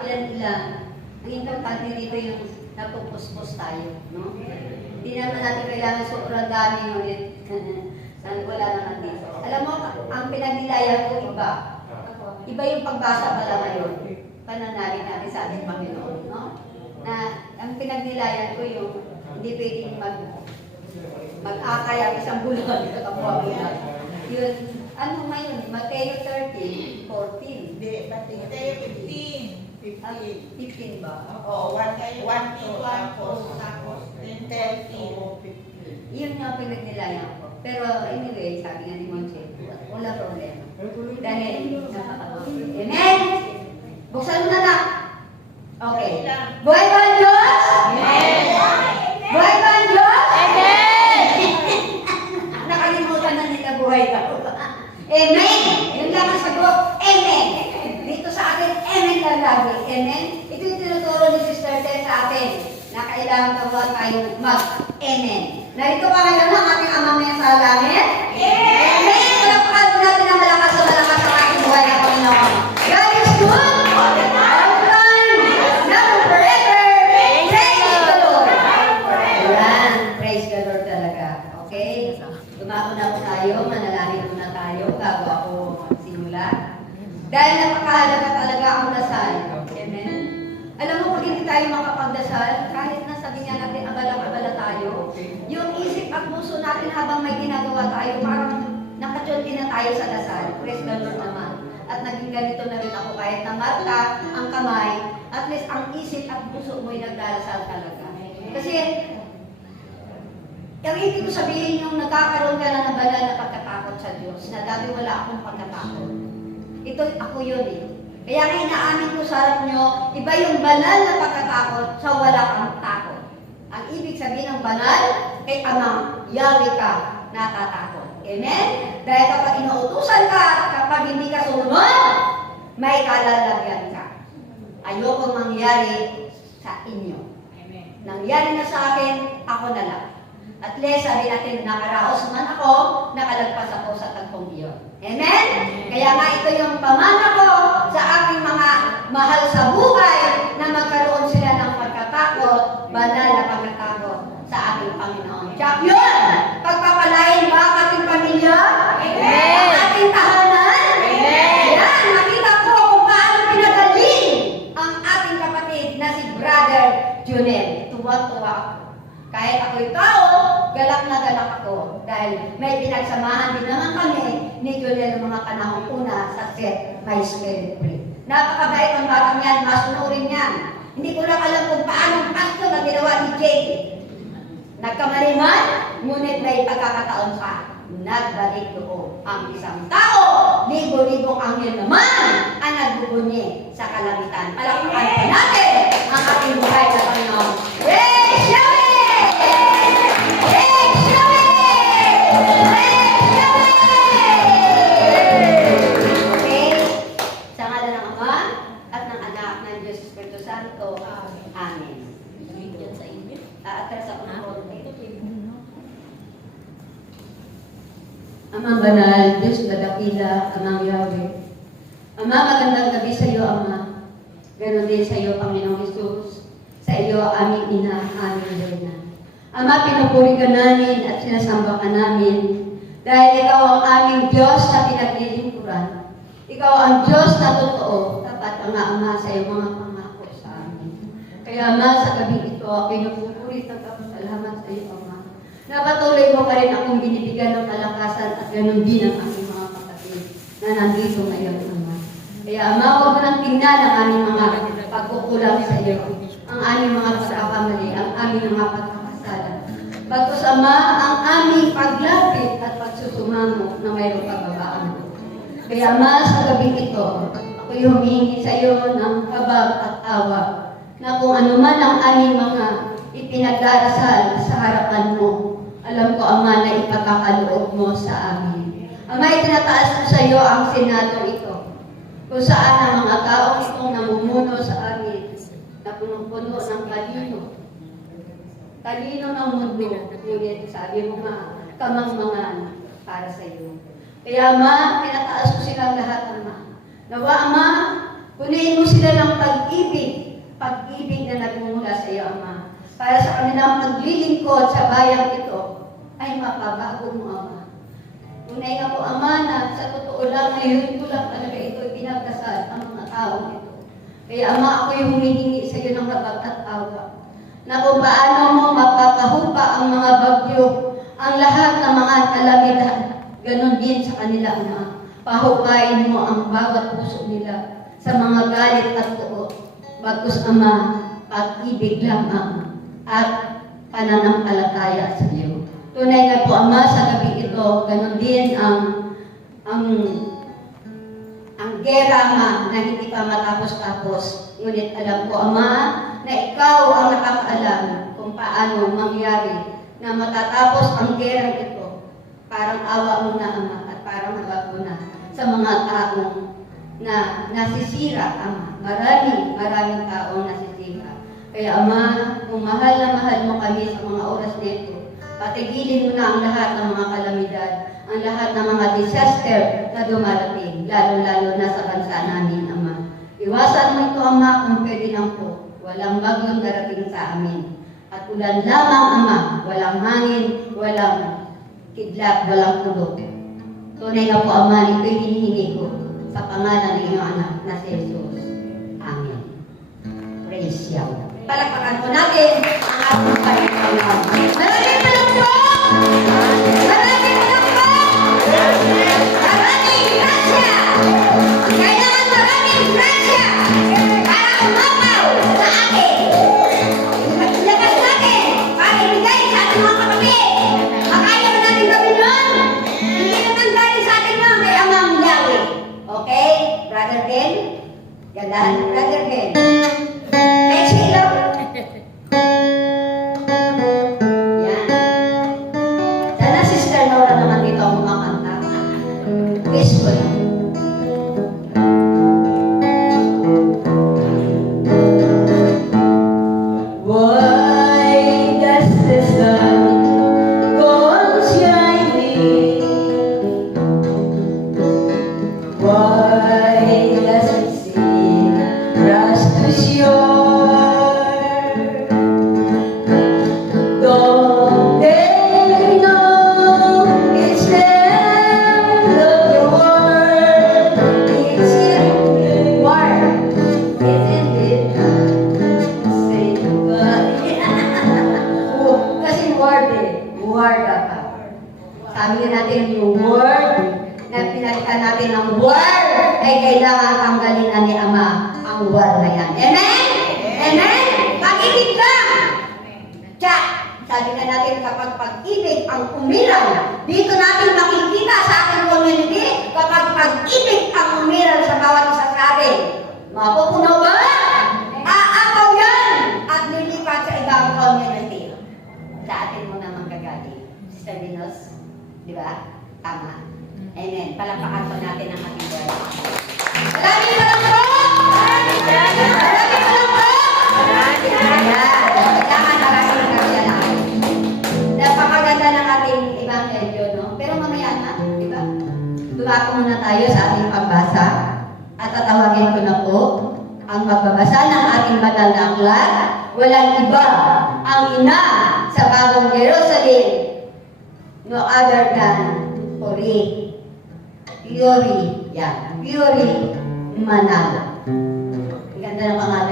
Ilan-ilan. Ang importante dito yung napupuspos tayo, no? Hindi naman natin kailangan sobrang dami ulit. Saan wala naman dito. Alam mo, ang pinagnilayan ko iba. Iba yung pagbasa pala ngayon. Pananalig natin sa ating Panginoon, no? Na ang pinagnilayan ko yung hindi pwedeng mag-akay ang isang bulan sa kapwa bilang. Yun, ano ngayon? Mateo 13, 14. Hindi, Mateo 15. 15 ba? Oo, 1 tapos 10, 15. Yun nga pinagnilayan ko. Pero anyway, sabi nga ni Monche, wala problema. Dahil, amen! Buksan mo na na! Okay. Buhay ba ang Diyos? Amen! Buhay ba ang Diyos? Amen! Nakalimutan na nila buhay ka. Amen! Yun lang ang sagot. Amen! Dito sa atin, amen lang lagi. Amen? Ito yung tinuturo ni Sister Ted sa atin na kailangan daw tayo mag-amen. Narito pa ngayon ang ating Ama na sa langit? Amen! Palakpakan po natin ang malakas sa ating buhay na Panginoon. God is good! All the time! Now forever! Praise the Lord! Ayan, praise the Lord talaga. Okay? Dumako na po tayo, manalangin muna tayo bago ako magsimula. Dahil napakahalaga talaga ang dasal. Amen? Alam mo, pag hindi tayo makapagdasal, kahit na sabi niya natin abala-abala tayo, yung isip at puso natin habang may ginagawa tayo, parang nakatsunti na tayo sa dasal. Praise the Lord naman. At naging ganito na rin ako kahit namat ka ang kamay, at least ang isip at puso mo'y nagdarasal talaga. Kasi, yung ibig ko sabihin yung nagkakaroon ka na ng banal na pagkatakot sa Diyos, na dati wala akong pagkatakot. Ito, ako yun eh. Kaya nga inaamin ko sa harap nyo, iba yung banal na pagkatakot sa wala kang takot. Ang ibig sabihin ng banal, kay Amang, Yahweh ka, natatakot. Amen? Dahil kapag inuutusan ka, kapag hindi ka sumunod, may kalalagyan ka. Ayoko mangyari sa inyo. Amen. Nangyari na sa akin, ako na lang. At least, sabi natin, nakaraos man ako, nakalagpas ako sa tagpong iyon. Amen? Kaya nga ito yung pamana ko sa aking mga mahal sa buhay na magkaroon sila ng pagkatakot, banal na pagkatakot sa ating Panginoon. Tiyak yun! Pagpapalain ba ang ating pamilya? Amen! Ang ating tahanan? Amen! Yan! Nakita ko kung paano pinagaling ang ating kapatid na si Brother Junel. Tuwa-tuwa ako. Kahit ako'y tao, galak na galak ako. Dahil may pinagsamahan din naman kami ni Julian ng mga panahong una sa set by Spirit Free. Napakabait ang batang yan, masunurin yan. Hindi ko lang alam kung paano ang pasto na ginawa ni Jay. Nagkamali man, ngunit may pagkakataon pa. Nagbalik doon ang isang tao. Libo-libong anghel naman ang nagbubunyi sa kalamitan. Palakpakan po natin ang ating buhay na Panginoon. Praise Yahweh! Okay? Sa ngalan ng Ama at ng Anak ng Diyos Espiritu Santo. Amen. Aatras ako ng konti. Amang banal, Diyos dadakila, Amang Yahweh. Ama, magandang gabi sa iyo, Ama. Ganon din sa iyo, Panginoong Jesus. Sa iyo, aming ina, aming Reyna. Ama, pinupuri ka namin at sinasamba ka namin dahil ikaw ang aming Diyos na pinaglilingkuran. Ikaw ang Diyos na totoo, tapat ang Ama sa iyong mga pangako sa amin. Kaya Ama, sa gabi ito, pinupuri at salamat sa iyo, Ama. Napatuloy mo pa rin akong binibigyan ng kalakasan at ganoon din ang aming mga kapatid na nandito ngayon, Ama. Kaya Ama, huwag mo nang tingnan ang aming mga pagkukulang sa iyo, ang aming mga pagkakamali, ang aming mga pagkakasala. Bagkus Ama, ang aming paglapit at pagsusumamo na mayroong kababaan. Kaya Ama, sa gabing ito, ako'y humingi sa iyo ng kabag at awa na kung ano man ang aming mga ipinagdarasal sa harapan mo, alam ko, Ama, na ipagkakaloob mo sa amin. Ama, itinataas ko sa iyo ang Senado ito, kung saan ang mga taong itong namumuno sa amin, na punong-puno ng talino. Talino ng mundo, ngunit sabi mo nga, kamang-mangan para sa iyo. Kaya Ama, tinataas ko silang lahat, Ama. Nawa Ama, Punuin mo sila ng pag-ibig na nagmumula sa iyo, Ama. Para sa kanilang paglilingkod sa bayang ito, ay mapabago mo, Ama. Tunay nga po, Ama, na sa totoo lang, ngayon ko lang talaga ito pinagdasal ang mga taong ito. Kaya, Ama, ako'y humihingi sa iyo ng habag at awa, na kung paano mo mapapahupa ang mga bagyo, ang lahat ng mga kalamidad, ganon din sa kanila, Ama. Pahupain mo ang bawat puso nila sa mga galit at tuot. Bagkus, Ama, pag-ibig lamang at pananampalataya sa iyo. Tunay nga po, Ama, sa gabi ito, ganon din ang gera, Ama, na hindi pa matapos-tapos. Ngunit alam ko, Ama, na ikaw ang nakakaalam kung paano mangyari na matatapos ang gera ito. Parang awa mo na, Ama, at parang habag mo na sa mga taong na nasisira, Ama. Maraming taong nasisira. Kaya, Ama, kung mahal na mahal mo kami sa mga oras na ito, patigilin mo na ang lahat ng mga kalamidad, ang lahat ng mga disaster na dumarating, lalo-lalo na sa bansa namin, Ama. Iwasan mo ito, Ama, kung pwede lang po. Walang bagyong darating sa amin. At ulan lamang, Ama, walang hangin, walang kidlat, walang kulog. Tunay nga po, Ama, ito'y hinihingi ko sa pangalan ng iyong anak na si Jesus. Amen. Praise Yahweh. Palakpakan po natin ang ating Panginoon. Maraming po! Maraming po! Maraming grasya! Kailangan maraming grasya para umapaw sa atin. Ilabas natin para ibigay sa ating mga kapatid. Makaya ba natin gawin nun? Hindi naman galing sa atin nun kay Amang Yahweh. Okay? Brother Ben? Gandaan, Brother Ben. Next hello. Yan. Sana Sister Nora naman dito ang kumakanta. Wish ko lang. Why does the sun go on shining? Why does the sea rush to shore? Don't they know it's the end of the world? It's in war, isn't it? Say goodbye. Kasi word eh. Word dapat. Sabi nga natin yung word na pinalitan natin ng word ay kailangan tanggalin na ni Ama ang word na yan. Amen? Amen? Pag-ibig lang! Tsak! Sabi na natin kapag pag-ibig ang umiral, dito natin makikita sa ating community kapag pag-ibig ang umiral sa bawat isa sa atin. Mapupuno ba? Aapaw yan! At lilipat sa ibang community. Sa atin mo naman gagaling. Sister Dinos? Di ba? Tama. Amen. Palakpakan po natin ang ating Lord. Maraming salamat po! Maraming salamat po! Ayan. Kailangan maraming salamat. Napakaganda ng ating ebanghelyo, no? Pero mamaya na, di ba? Dumako muna tayo sa ating pagbasa. At tatawagin ko na po ang magbabasa ng ating banal na aklat. Walang iba ang ina sa bagong Jerusalem, no other than Puri Manalo. Ang ganda ng pangalan.